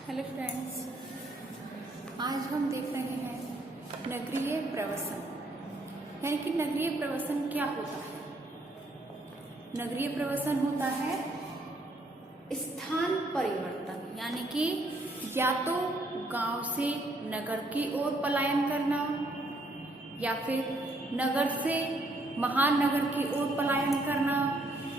Hello friends, आज हम देख रहे हैं नगरीय प्रवसन। यानी कि नगरीय प्रवसन क्या होता है। नगरीय प्रवसन होता है स्थान परिवर्तन, यानी कि या तो गांव से नगर की ओर पलायन करना या फिर नगर से महानगर की ओर पलायन करना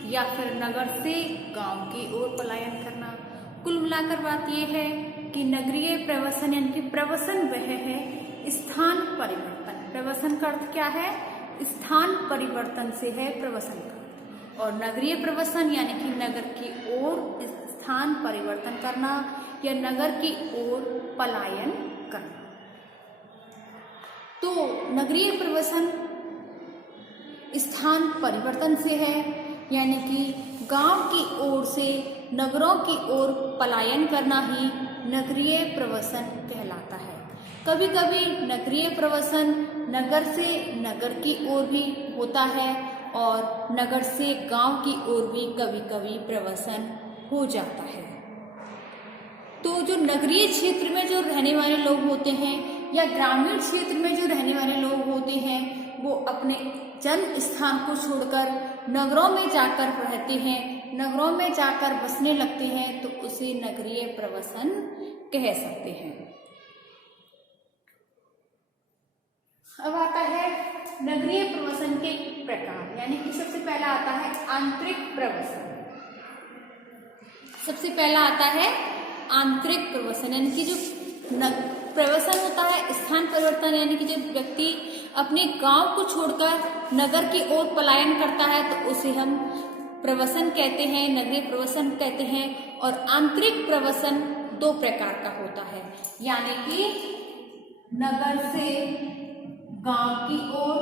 या फिर नगर से गांव की ओर पलायन करना। कुल मिलाकर बात यह है कि नगरीय प्रवसन यानी कि प्रवसन वह है स्थान परिवर्तन। प्रवसन का अर्थ क्या है? स्थान परिवर्तन से है प्रवसन का। और नगरीय प्रवसन यानी कि नगर की ओर स्थान परिवर्तन करना या नगर की ओर पलायन करना। तो नगरीय प्रवसन स्थान परिवर्तन से है, यानी कि गांव की ओर से नगरों की ओर पलायन करना ही नगरीय प्रवसन कहलाता है। कभी कभी नगरीय प्रवसन नगर से नगर की ओर भी होता है और नगर से गांव की ओर भी कभी कभी प्रवसन हो जाता है। तो जो नगरीय क्षेत्र में जो रहने वाले लोग होते हैं या ग्रामीण क्षेत्र में जो रहने वाले लोग होते हैं, वो अपने जन्म स्थान को छोड़कर नगरों में जाकर रहते हैं, नगरों में जाकर बसने लगते हैं, तो उसे नगरीय प्रवसन कह सकते हैं। अब आता है नगरीय प्रवसन के प्रकार, यानी कि सबसे पहला आता है आंतरिक प्रवसन। सबसे पहला आता है आंतरिक प्रवसन, यानी कि जो प्रवसन होता है स्थान परिवर्तन, यानी कि जब व्यक्ति अपने गांव को छोड़कर नगर की ओर पलायन करता है तो उसे हम प्रवसन कहते हैं, नगरीय प्रवसन कहते हैं। और आंतरिक प्रवसन दो प्रकार का होता है, यानी कि नगर से गांव की ओर,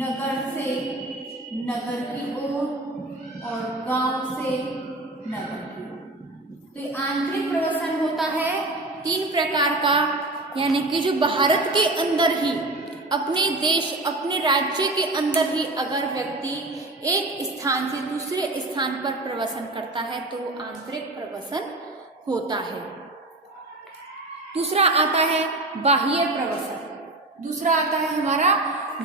नगर से नगर की ओर और गांव से नगर की ओर। तो ये आंतरिक प्रवसन होता है तीन प्रकार का, यानी कि जो भारत के अंदर ही अपने देश अपने राज्य के अंदर ही अगर व्यक्ति एक स्थान से दूसरे स्थान पर प्रवसन करता है तो वो आंतरिक प्रवसन होता है। दूसरा आता है बाह्य प्रवसन। दूसरा आता है हमारा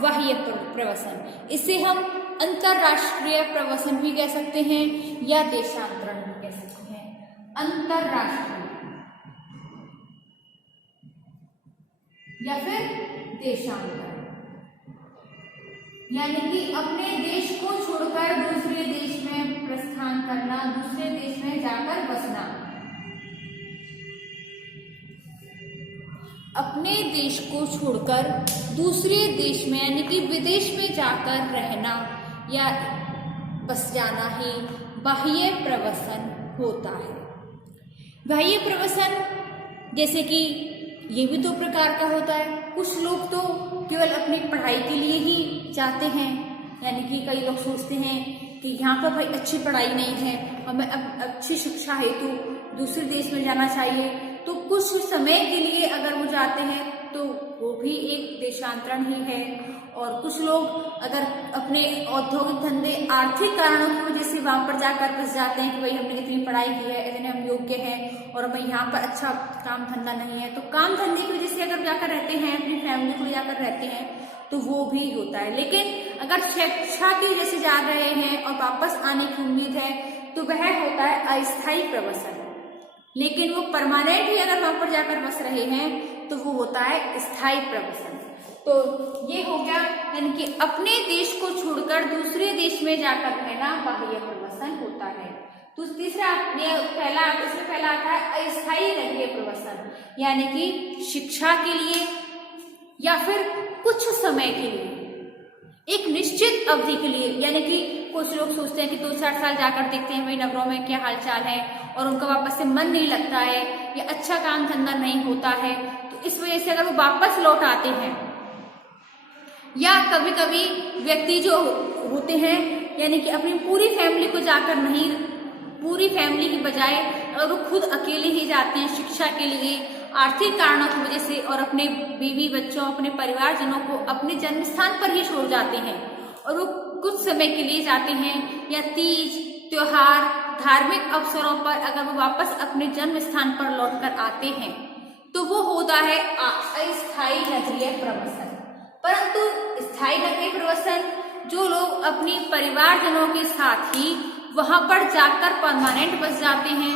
बाह्य प्रवसन। इसे हम अंतरराष्ट्रीय प्रवसन भी कह सकते हैं या देशांतरण भी कह सकते हैं। अंतरराष्ट्रीय या फिर देशांतरण, यानी कि अपने देश को छोड़कर दूसरे देश में प्रस्थान करना, दूसरे देश में जाकर बसना। अपने देश को छोड़कर दूसरे देश में यानी कि विदेश में जाकर रहना या बस जाना ही बाह्य प्रवसन होता है। बाह्य प्रवसन जैसे कि ये भी दो प्रकार का होता है। कुछ लोग तो केवल अपनी पढ़ाई के लिए ही जाते हैं, यानी कि कई लोग सोचते हैं कि यहाँ पर भाई अच्छी पढ़ाई नहीं है और मैं अच्छी शिक्षा हेतु दूसरे देश में जाना चाहिए, तो कुछ समय के लिए अगर वो जाते हैं तो वो भी एक देशांतरण ही है। और कुछ लोग अगर अपने औद्योगिक धंधे आर्थिक कारणों की वजह से वहां पर जाकर बस जाते हैं कि भाई हमने इतनी पढ़ाई की है, इतने हम योग्य हैं और हमें यहाँ पर अच्छा काम धंधा नहीं है, तो काम धंधे की वजह से अगर जाकर रहते हैं, अपनी फैमिली को जाकर रहते हैं, तो वो भी होता है। लेकिन अगर शिक्षा की वजह से जा रहे हैं और वापस आने की उम्मीद है तो वह होता है अस्थायी प्रवसन। लेकिन वो परमानेंट ही अगर वहां पर जाकर बस रहे हैं तो वो होता है स्थायी प्रवसन। तो ये हो गया, यानी कि अपने देश को छोड़कर दूसरे देश में जाकर रहना बाह्य प्रवसन होता है। तो तीसरा इसमें पहला आता है अस्थायी नगरीय प्रवसन, यानी कि शिक्षा के लिए या फिर कुछ समय के लिए, एक निश्चित अवधि के लिए। यानी कि कुछ लोग सोचते हैं कि 2-4 साल जाकर देखते हैं भाई नगरों में क्या हालचाल है और उनका वापस से मन नहीं लगता है या अच्छा काम धंधा नहीं होता है, तो इस वजह से अगर वो वापस लौट आते हैं। या कभी कभी व्यक्ति जो होते हैं, यानी कि अपनी पूरी फैमिली को जाकर नहीं, पूरी फैमिली की बजाय अगर वो खुद अकेले ही जाते हैं शिक्षा के लिए आर्थिक कारणों की वजह से, और अपने बीवी बच्चों अपने परिवारजनों को अपने जन्म स्थान पर ही छोड़ जाते हैं और वो कुछ समय के लिए जाते हैं, या तीज त्योहार धार्मिक अवसरों पर अगर वो वापस अपने जन्म स्थान पर लौटकर आते हैं तो वो होता है अस्थायी नगरीय प्रवसन। परंतु स्थायी नगरीय प्रवसन जो लोग अपनी परिवारजनों के साथ ही वहां पर जाकर परमानेंट बस जाते हैं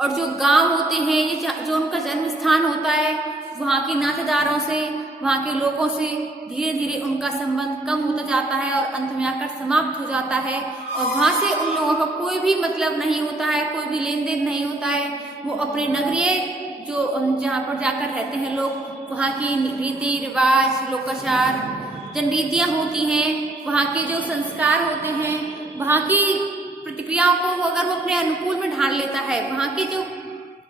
और जो गांव होते हैं, ये जो उनका जन्म स्थान होता है, वहाँ के नातेदारों से, वहाँ के लोगों से धीरे धीरे उनका संबंध कम होता जाता है और अंत में आकर समाप्त हो जाता है और वहाँ से उन लोगों का कोई भी मतलब नहीं होता है, कोई भी लेन देन नहीं होता है। वो अपने नगरीय जो जहाँ पर जाकर रहते हैं लोग, वहाँ की रीति रिवाज, लोकाचार, जनरीतियाँ होती हैं, वहाँ के जो संस्कार होते हैं, वहाँ की प्रतिक्रियाओं को अगर वो अपने अनुकूल में ढाल लेता है, वहाँ के जो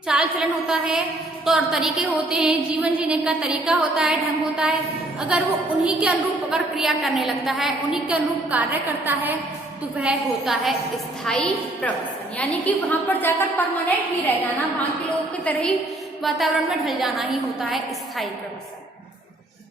चाल चलन होता है, तौर तरीके होते हैं, जीवन जीने का तरीका होता है, ढंग होता है, अगर वो उन्हीं के अनुरूप अगर क्रिया करने लगता है, उन्हीं के अनुरूप कार्य करता है, तो वह होता है स्थायी प्रवसन। यानी कि वहां पर जाकर परमानेंट ही रह जाना, वहां के लोगों की तरह ही वातावरण में ढल जाना ही होता है स्थायी प्रवसन।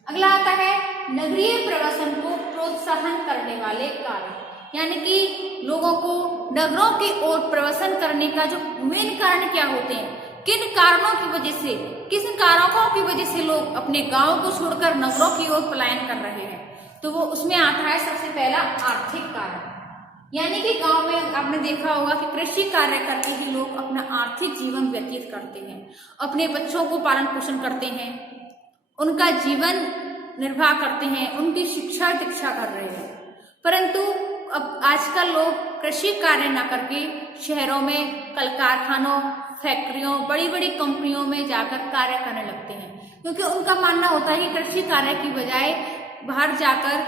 अगला आता है नगरीय प्रवसन को प्रोत्साहन करने वाले कारण। यानी कि लोगों को नगरों की ओर प्रवसन करने का जो मेन कारण क्या होते हैं, किन कारणों की वजह से, किन कारकों की वजह से लोग अपने गांव को छोड़कर नगरों की ओर पलायन कर रहे हैं, तो वो उसमें आता है सबसे पहला आर्थिक कारण। यानी कि गांव में आपने देखा होगा कि कृषि कार्य करके ही लोग अपना आर्थिक जीवन व्यतीत करते हैं, अपने बच्चों को पालन पोषण करते हैं, उनका जीवन निर्वाह करते हैं, उनकी शिक्षा दीक्षा कर रहे हैं। परंतु अब आजकल लोग कृषि कार्य न करके शहरों में कल कारखानों, फैक्ट्रियों, बड़ी बड़ी कंपनियों में जाकर कार्य करने लगते हैं, क्योंकि उनका मानना होता है कि कृषि कार्य की बजाय बाहर जाकर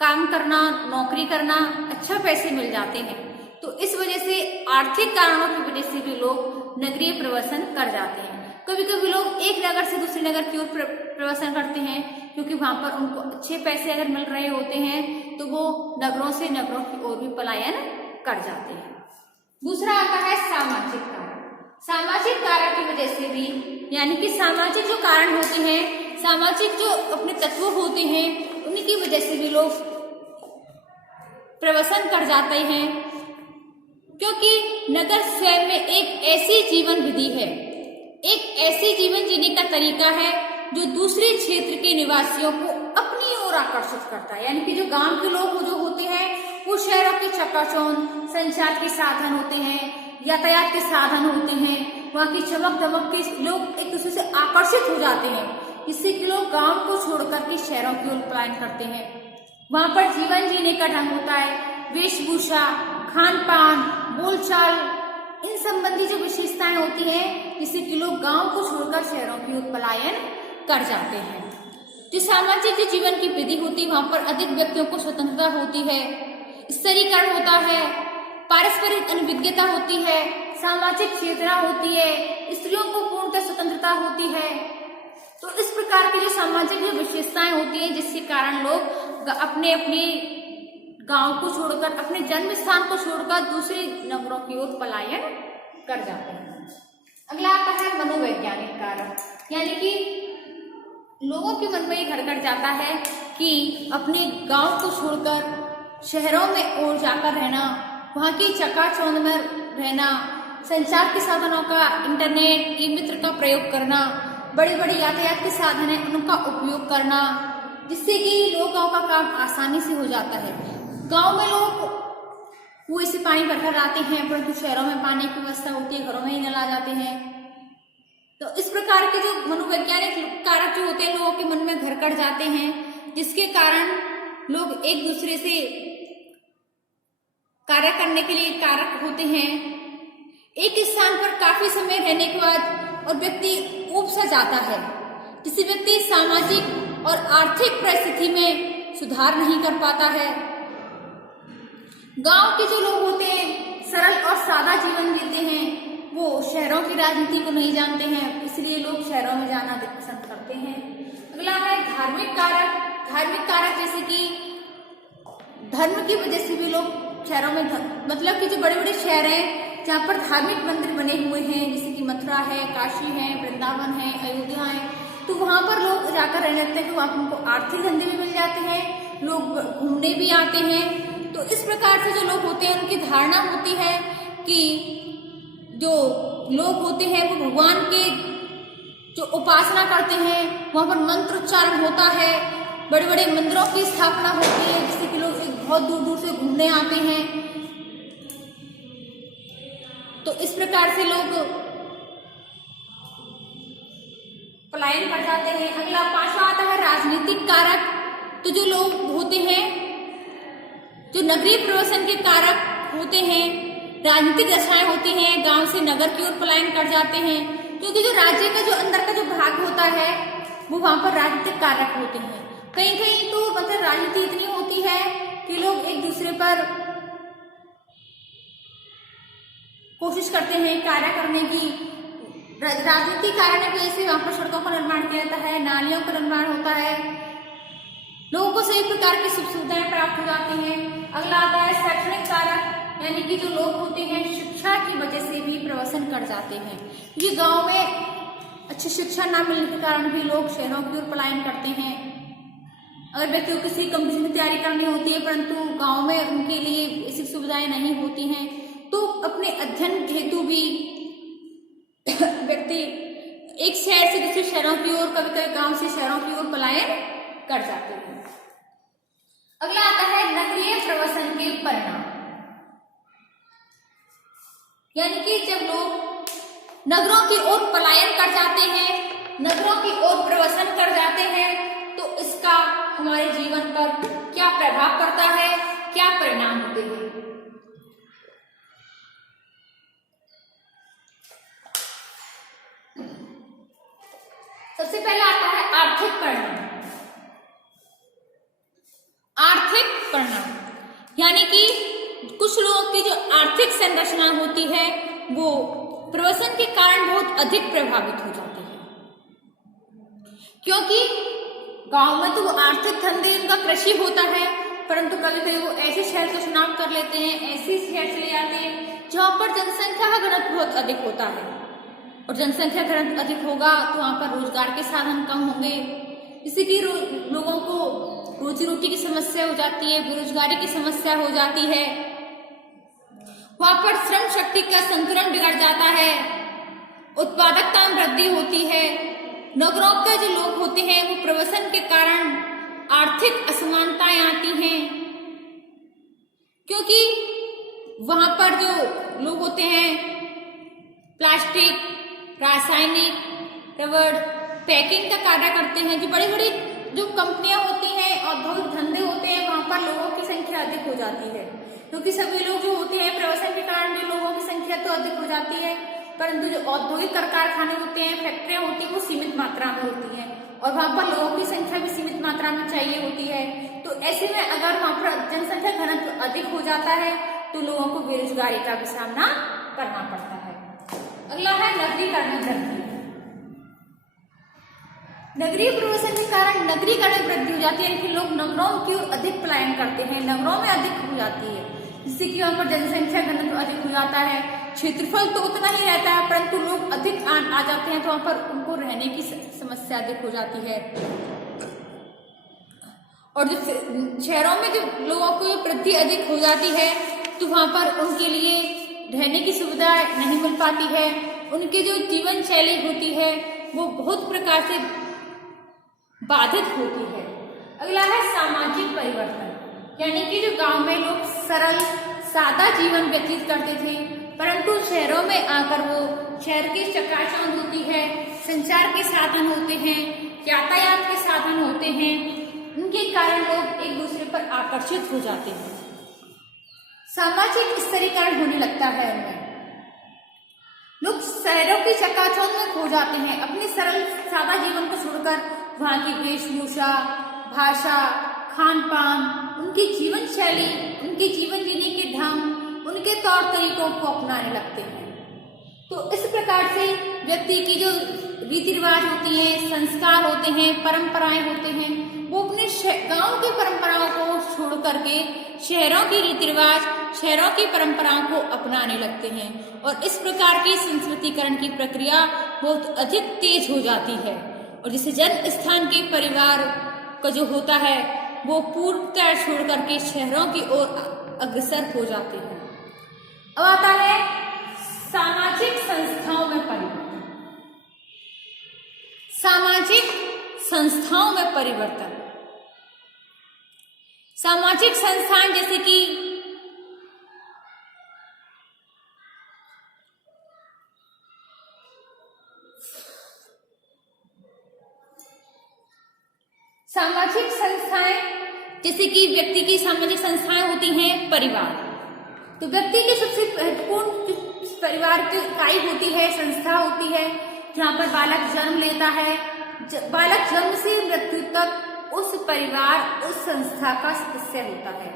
काम करना, नौकरी करना, अच्छा पैसे मिल जाते हैं। तो इस वजह से आर्थिक कारणों की वजह से भी लोग नगरीय प्रवसन कर जाते हैं। कभी कभी लोग एक नगर से दूसरे नगर की ओर प्रवसन करते हैं, क्योंकि वहां पर उनको अच्छे पैसे अगर मिल रहे होते हैं तो वो नगरों से नगरों की ओर भी पलायन कर जाते हैं। दूसरा आता है सामाजिक कारण। सामाजिक कारण की वजह से भी, यानी कि सामाजिक जो कारण होते हैं, सामाजिक जो अपने तत्व होते हैं, उन्हीं की वजह से भी लोग प्रवसन कर जाते हैं, क्योंकि नगर स्वयं में एक ऐसी जीवन विधि है, एक ऐसी जीवन जीने का तरीका है जो दूसरे क्षेत्र के निवासियों को अपनी ओर आकर्षित करता है। यानी कि जो गांव के लोग जो होते हैं वो शहरों की चकाचौंध, संचार के साधन होते हैं, यातायात के साधन होते हैं, वहाँ की चमक दमक के लोग एक दूसरे से आकर्षित हो जाते हैं, जिससे कि लोग गांव को छोड़कर के शहरों की ओर पलायन करते हैं। वहाँ पर जीवन जीने का ढंग होता है, वेशभूषा, खान पान, बोलचाल, इन संबंधी जो विशेषताएं होती हैं, जिससे कि लोग गांव को छोड़कर शहरों की ओर पलायन कर जाते हैं। जो सामाजिक जो जीवन की विधि होती है, वहां पर अधिक व्यक्तियों को स्वतंत्रता होती है, स्तरीकरण होता है, पारस्परिक अनभिज्ञता होती है, सामाजिक चेतना होती है, स्त्रियों को पूर्णतः स्वतंत्रता होती है। तो इस प्रकार की जो सामाजिक जो विशेषताएं होती हैं, जिसके कारण लोग अपने अपने गांव को छोड़कर, अपने जन्म स्थान को छोड़कर दूसरे नगरों की ओर पलायन कर जाते हैं। अगला आता है मनोवैज्ञानिक कारण। यानी कि लोगों के मन में ये घर कर जाता है कि अपने गांव को छोड़कर शहरों में ओर जाकर रहना, वहाँ की चकाचौंध में रहना, संचार के साधनों का, इंटरनेट, ई मित्र का प्रयोग करना, बड़े बड़े यातायात के साधन है उनका उपयोग करना, जिससे कि लोगों का काम आसानी से हो जाता है। गांव में लोग कुएं से पानी भरकर आते हैं, परंतु शहरों में पानी की व्यवस्था होती है, घरों में ही नल आ जाते हैं। तो इस प्रकार के जो मनोवैज्ञानिक कारक जो होते हैं, लोगों के मन में घर कर जाते हैं, जिसके कारण लोग एक दूसरे से कार्य करने के लिए कारक होते हैं। एक स्थान पर काफी समय रहने के बाद और व्यक्ति ऊब सा जाता है, जिससे व्यक्ति सामाजिक और आर्थिक परिस्थिति में सुधार नहीं कर पाता है। गांव के जो लोग होते हैं सरल और सादा जीवन जीते हैं, वो शहरों की राजनीति को नहीं जानते हैं, इसलिए लोग शहरों में जाना पसंद करते हैं। अगला है धार्मिक कारक। धार्मिक कारक जैसे कि धर्म की वजह से भी लोग शहरों में, मतलब कि जो बड़े बड़े शहर हैं जहाँ पर धार्मिक मंदिर बने हुए हैं, जैसे कि मथुरा है, काशी है, वृंदावन है, अयोध्या है, तो वहाँ पर लोग जाकर रहने लगते हैं, तो वहाँ उनको आर्थिक धंधे भी मिल जाते हैं, लोग घूमने भी आते हैं। तो इस प्रकार से जो लोग होते हैं उनकी धारणा होती है कि जो लोग होते हैं वो भगवान के जो उपासना करते हैं वहाँ पर मंत्रोच्चारण होता है, बड़े बड़े मंदिरों की स्थापना होती है जिससे कि लोग बहुत दूर दूर से घूमने आते हैं। तो इस प्रकार से लोग पलायन कर जाते हैं। अगला 5वां आता है राजनीतिक कारक। तो जो लोग होते हैं जो नगरीय प्रवसन के कारक होते हैं, राजनीतिक दशाएं होती हैं, गांव से नगर की ओर पलायन कर जाते हैं, क्योंकि जो राज्य का जो अंदर का जो भाग होता है वो वहां पर राजनीतिक कारक होते हैं। कहीं कहीं तो मतलब राजनीति इतनी होती है कि लोग एक दूसरे पर कोशिश करते हैं कार्य करने की। राजनीति कारण की वजह से वहां पर सड़कों का निर्माण किया जाता है, नालियों का निर्माण होता है, लोगों को सही प्रकार की सुख सुविधाएं प्राप्त हो जाती हैं। अगला आता है शैक्षणिक कारक, यानी कि जो लोग होते हैं शिक्षा की वजह से भी प्रवसन कर जाते हैं, क्योंकि गांव में अच्छी शिक्षा ना मिलने के कारण भी लोग शहरों की ओर पलायन करते हैं। अगर व्यक्ति को किसी कंपनी में तैयारी करनी होती है परंतु गांव में उनके लिए बेसिक सुविधाएं नहीं होती हैं, तो अपने अध्ययन हेतु भी व्यक्ति एक शहर से दूसरे शहरों की ओर, कभी कभी गांव से शहरों की ओर पलायन कर जाते हैं। अगला आता है नगरीय प्रवसन के परिणाम, यानी कि जब लोग नगरों की ओर पलायन कर जाते हैं, नगरों की ओर प्रवसन कर जाते हैं, तो इसका हमारे जीवन पर क्या प्रभाव पड़ता है, क्या परिणाम होते हैं। सबसे पहला आता है आर्थिक परिणाम। आर्थिक परिणाम यानी कि कुछ लोगों की जो आर्थिक संरचना होती है वो प्रवसन के कारण बहुत अधिक प्रभावित हो जाती है, क्योंकि गांव में तो वो आर्थिक धंधे उनका कृषि होता है, परंतु कभी कभी वो ऐसे शहर का चुनाव कर लेते हैं, ऐसे शहर चले जाते हैं जहाँ पर जनसंख्या का घनत्व बहुत अधिक होता है, और जनसंख्या घनत्व अधिक होगा तो वहाँ पर रोजगार के साधन कम होंगे, जिससे कि लोगों को रोजी रोटी की समस्या हो जाती है, बेरोजगारी की समस्या हो जाती है, वहां पर श्रम शक्ति का संतुलन बिगड़ जाता है, उत्पादकता में वृद्धि होती है। नगरों के जो लोग होते हैं वो प्रवसन के कारण आर्थिक असमानताएं आती हैं, क्योंकि वहां पर जो लोग होते हैं प्लास्टिक, रासायनिक, रबड़, पैकिंग का कार्य करते हैं, जो बड़ी बड़ी जो कंपनियां होती हैं, औद्योगिक धंधे होते हैं, वहां पर लोगों की संख्या अधिक हो जाती है, क्योंकि सभी लोग जो होते हैं प्रवसन के कारण जो लोगों की संख्या तो अधिक हो जाती है, परंतु जो औद्योगिक कारखाने होते हैं, फैक्ट्रियां होती हैं, वो सीमित मात्रा में होती हैं, और वहां पर लोगों की संख्या भी सीमित मात्रा में चाहिए होती है। तो ऐसे में अगर वहां पर जनसंख्या घनत्व अधिक हो जाता है तो लोगों को बेरोजगारी का भी सामना करना पड़ता है। अगला है नगरीकरण वृद्धि। नगरीय प्रवसन के कारण नगरीकरण में वृद्धि हो जाती है, कि लोग नगरों की ओर अधिक पलायन करते हैं, नगरों में अधिक हो जाती है, जिससे कि वहां पर जनसंख्या घनत्व अधिक हो जाता है। क्षेत्रफल तो उतना ही रहता है परंतु लोग अधिक आ जाते हैं, तो वहां पर उनको रहने की समस्या अधिक हो जाती है। और जो शहरों में जो लोगों को वृद्धि अधिक हो जाती है तो वहां पर उनके लिए रहने की सुविधा नहीं मिल पाती है, उनकी जो जीवन शैली होती है वो बहुत प्रकार से बाधित होती है। अगला है सामाजिक परिवर्तन, यानी कि जो गांव में लोग सरल सादा जीवन व्यतीत करते थे, परंतु शहरों में आकर वो शहर की चकाचौंध होती है, संचार के साधन होते हैं, यातायात के साधन होते हैं, उनके कारण लोग एक दूसरे पर आकर्षित हो जाते हैं, सामाजिक स्तरीकरण होने लगता है उनमें, लोग शहरों की चकाचौंध में खो जाते हैं, अपने सरल सादा जीवन को छोड़कर वहां की वेशभूषा, भाषा, खान पान, उनकी जीवन शैली, उनके जीवन जीने के ढंग, उनके तौर तरीकों को अपनाने लगते हैं। तो इस प्रकार से व्यक्ति की जो रीति रिवाज होती हैं, संस्कार होते हैं, परंपराएं होते हैं, वो अपने गांव की परंपराओं को छोड़ करके शहरों की रीति रिवाज, शहरों की परंपराओं को अपनाने लगते हैं, और इस प्रकार की संस्कृतिकरण की प्रक्रिया बहुत अधिक तेज हो जाती है, और जिसे जन्म स्थान के परिवार का जो होता है वो पूर्णतः छोड़ करके शहरों की ओर अग्रसर हो जाते हैं। अब आता है सामाजिक संस्थाओं में परिवर्तन। सामाजिक संस्थाओं में परिवर्तन। सामाजिक संस्थाएं जैसे कि व्यक्ति की सामाजिक संस्थाएं होती हैं परिवार। तो व्यक्ति की सबसे महत्वपूर्ण परिवार की इकाई होती है, संस्था होती है, जहाँ पर बालक जन्म लेता है। बालक जन्म से मृत्यु तक उस परिवार, उस संस्था का सदस्य होता है।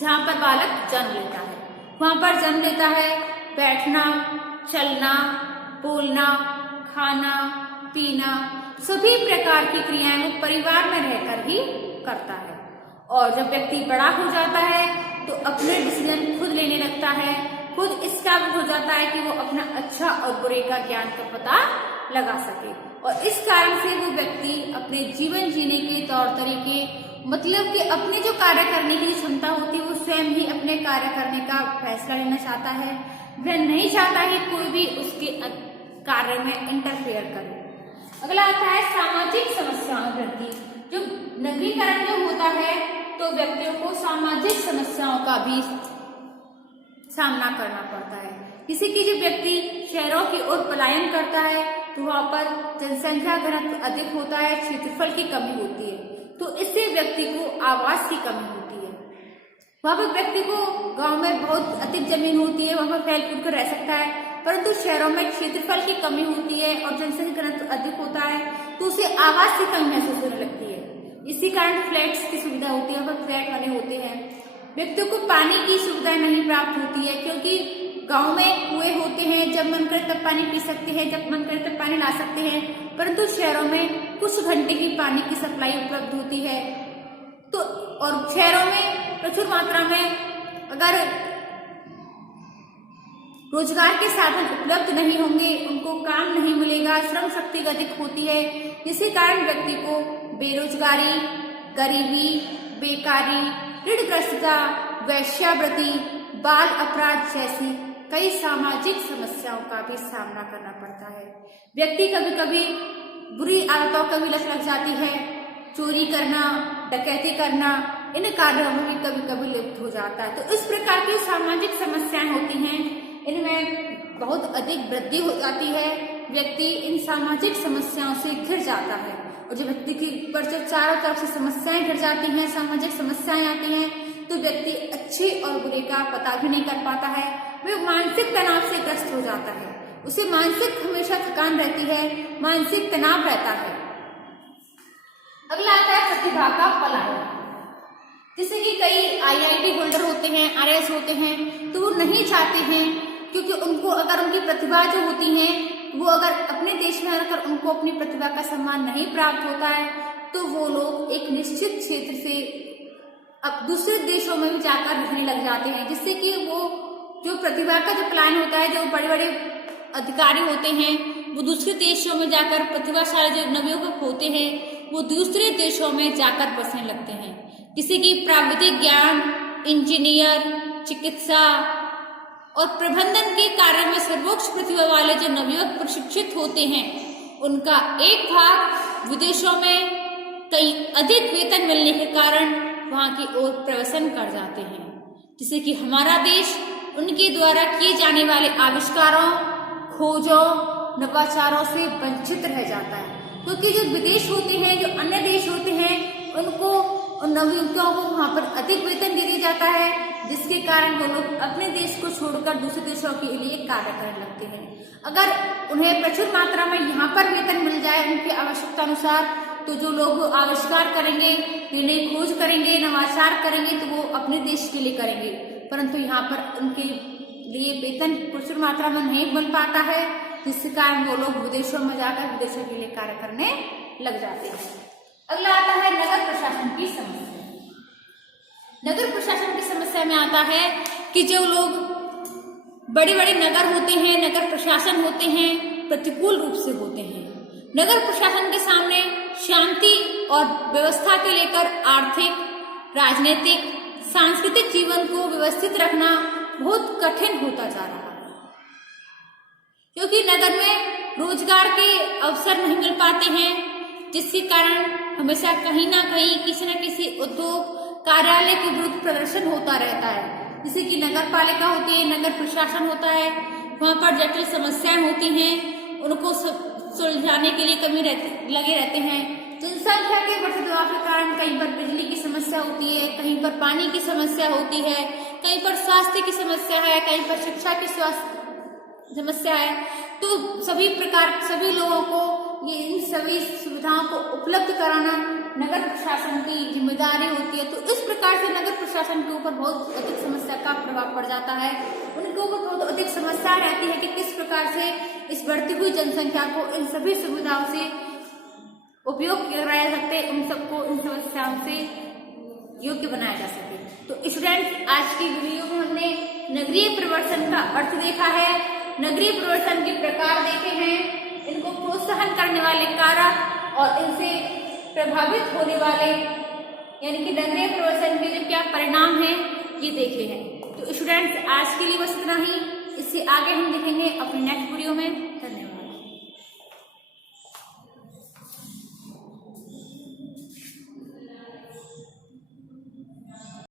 जहाँ पर बालक जन्म लेता है वहाँ पर जन्म लेता है, बैठना, चलना, बोलना, खाना, पीना, सभी प्रकार की क्रियाएं वो परिवार में रहकर ही करता है। और जब व्यक्ति बड़ा हो जाता है तो अपने डिसीजन खुद लेने लगता है, खुद इस काबिल हो जाता है कि वो अपना अच्छा और बुरे का ज्ञान का पता लगा सके। और इस कारण से वो व्यक्ति अपने जीवन जीने के तौर तरीके, मतलब कि अपने जो कार्य करने की क्षमता होती है वो स्वयं ही अपने कार्य करने का फैसला लेना चाहता है। वह नहीं चाहता कि कोई भी उसके कार्य में इंटरफेयर करे। अगला आता है सामाजिक समस्याओं वृद्धि। जो नगरीकरण जो होता है तो व्यक्तियों को सामाजिक समस्याओं का भी सामना करना पड़ता है। किसी की जो व्यक्ति शहरों की ओर पलायन करता है तो वहाँ पर जनसंख्या घनत्व अधिक होता है, क्षेत्रफल की कमी होती है, तो इससे व्यक्ति को आवास की कमी होती है। वहाँ पर व्यक्ति को गांव में बहुत अधिक जमीन होती है, वहाँ पर फैल फूल कर रह सकता है, परंतु शहरों में क्षेत्रफल की कमी होती है और जनसंख्या घनत्व अधिक होता है, तो उसे आवास की कमी महसूस होने लगती है। इसी कारण फ्लैट्स की सुविधा होती है, वहाँ पर फ्लैट बने होते हैं। व्यक्तियों को पानी की सुविधा नहीं प्राप्त होती है, क्योंकि गांव में कुएं होते हैं, जब मन करे तब पानी पी सकते हैं, जब मन करे तब पानी ला सकते हैं, परंतु शहरों में कुछ घंटे की पानी की सप्लाई उपलब्ध होती है। तो और शहरों में प्रचुर मात्रा में अगर रोजगार के साधन उपलब्ध नहीं होंगे, उनको काम नहीं मिलेगा, श्रम शक्ति अधिक होती है, जिसके कारण व्यक्ति को बेरोजगारी, गरीबी, बेकारी, ऋणग्रस्तता, वेश्यावृत्ति, बाल अपराध जैसी कई सामाजिक समस्याओं का भी सामना करना पड़ता है। व्यक्ति कभी कभी बुरी आदतों का भी लत लग जाती है, चोरी करना, डकैती करना, इन कार्यों में भी कभी कभी लिप्त हो जाता है। तो इस प्रकार की सामाजिक समस्याएं होती हैं, इनमें बहुत अधिक वृद्धि हो जाती है। व्यक्ति इन सामाजिक समस्याओं से घिर जाता है और जब व्यक्ति की पर जब चारों तरफ से समस्याएं घिर जाती हैं, सामाजिक समस्याएं आती हैं, तो व्यक्ति अच्छे और बुरे का पता भी नहीं कर पाता है। वह मानसिक तनाव से ग्रस्त हो जाता है, उसे मानसिक हमेशा थकान रहती है, मानसिक तनाव रहता है। अगला आता है प्रतिभा का पलायन। जैसे कि कई IIT होल्डर होते हैं, RS होते हैं, तो वो नहीं चाहते हैं, क्योंकि उनको अगर उनकी प्रतिभा जो होती है वो अगर अपने देश में आकर उनको अपनी प्रतिभा का सम्मान नहीं प्राप्त होता है, तो वो लोग एक निश्चित क्षेत्र से अब दूसरे देशों में भी जाकर रहने लग जाते हैं, जिससे कि वो जो प्रतिभा का जो प्लान होता है, जो बड़े बड़े अधिकारी होते हैं, वो दूसरे देशों में जाकर प्रतिभाशाली जो नवयुवक होते हैं वो दूसरे देशों में जाकर बसने लगते हैं। किसी की प्राविधिक ज्ञान, इंजीनियर, चिकित्सा और प्रबंधन के कार्य में सर्वोच्च प्रतिभा वाले जो नवयुवक प्रशिक्षित होते हैं, उनका एक भाग विदेशों में कई अधिक वेतन मिलने के कारण वहां की ओर प्रवासन कर जाते हैं, जिससे कि हमारा देश उनके द्वारा किए जाने वाले आविष्कारों, खोजों, नवाचारों से वंचित रह जाता है। क्योंकि जो विदेश होते हैं, जो अन्य देश होते हैं, उनको नवयुवकों को वहां पर अधिक वेतन दे दिया जाता है, जिसके कारण वो लोग अपने देश को छोड़कर दूसरे देशों के लिए कार्य करने लगते हैं। अगर उन्हें प्रचुर मात्रा में यहाँ पर वेतन मिल जाए उनकी आवश्यकता अनुसार, तो जो लोग आविष्कार करेंगे, नई खोज करेंगे, नवाचार करेंगे, तो वो अपने देश के लिए करेंगे, परंतु यहाँ पर उनके लिए वेतन प्रचुर मात्रा में नहीं मिल पाता है, जिसके कारण वो लोग विदेशों में जाकर विदेशों के लिए कार्य करने लग जाते हैं। अगला आता है नगर प्रशासन की समस्या। नगर प्रशासन की समस्या में आता है कि जो लोग बड़े बड़े नगर होते हैं, नगर प्रशासन होते हैं, प्रतिकूल रूप से होते हैं। नगर प्रशासन के सामने शांति और व्यवस्था के लेकर आर्थिक, राजनीतिक, सांस्कृतिक जीवन को व्यवस्थित रखना बहुत कठिन होता जा रहा है, क्योंकि नगर में रोजगार के अवसर नहीं मिल पाते हैं, जिसके कारण हमेशा कहीं ना कहीं किसी न किसी उद्योग कार्यालय के विरुद्ध प्रदर्शन होता रहता है। जैसे कि नगर पालिका होती है, नगर प्रशासन होता है, वहाँ पर जटिल समस्याएं होती हैं, उनको सुलझाने के लिए लगे रहते हैं। जनसंख्या के बढ़ते दबाव के कारण कहीं पर बिजली की समस्या होती है, कहीं पर पानी की समस्या होती है, कहीं पर स्वास्थ्य की समस्या है, कहीं पर शिक्षा की समस्या है। तो सभी लोगों को इन सभी सुविधाओं को उपलब्ध कराना नगर प्रशासन की जिम्मेदारी होती है। तो इस प्रकार से नगर प्रशासन के ऊपर बहुत अधिक समस्या का प्रभाव पड़ जाता है। उनके ऊपर बहुत अधिक समस्या रहती है कि किस प्रकार से इस बढ़ती हुई जनसंख्या को इन सभी सुविधाओं से उपयोग कराया जा सकते, उन सबको इन समस्याओं से योग्य बनाया जा सके। तो स्टूडेंट्स, आज की वीडियो में हमने नगरीय परिवर्तन का अर्थ देखा है, नगरीय परिवर्तन के प्रकार देखे हैं, इनको प्रोत्साहन करने वाले कारक और इनसे प्रभावित होने वाले यानी कि नगरीय परिवर्तन के जो क्या परिणाम हैं ये देखे हैं। तो स्टूडेंट्स, आज के लिए बस इतना ही। इससे आगे हम देखेंगे अपने नेक्स्ट वीडियो में।